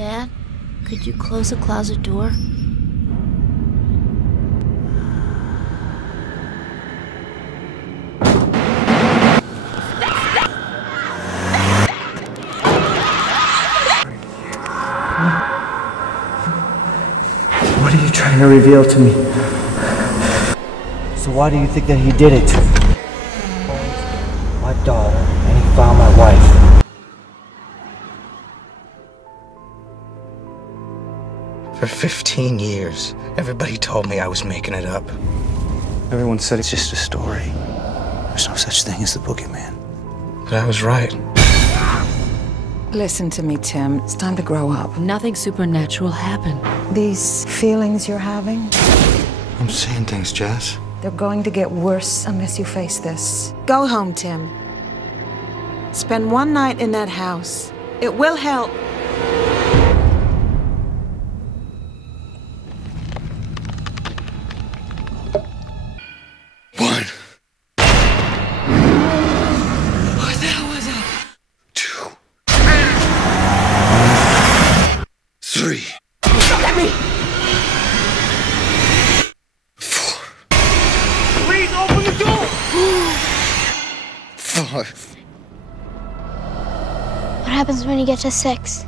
Dad, could you close the closet door? What are you trying to reveal to me? So why do you think that he did it? My daughter, and he found my wife. For 15 years, everybody told me I was making it up. Everyone said it's just a story. There's no such thing as the boogeyman. But I was right. Listen to me, Tim. It's time to grow up. Nothing supernatural happened. These feelings you're having, I'm seeing things, Jess. they're going to get worse unless you face this. Go home, Tim. Spend one night in that house. It will help. One. What the hell was that? 2. 3. Look at me! 4. Please open the door! 5. What happens when you get to 6?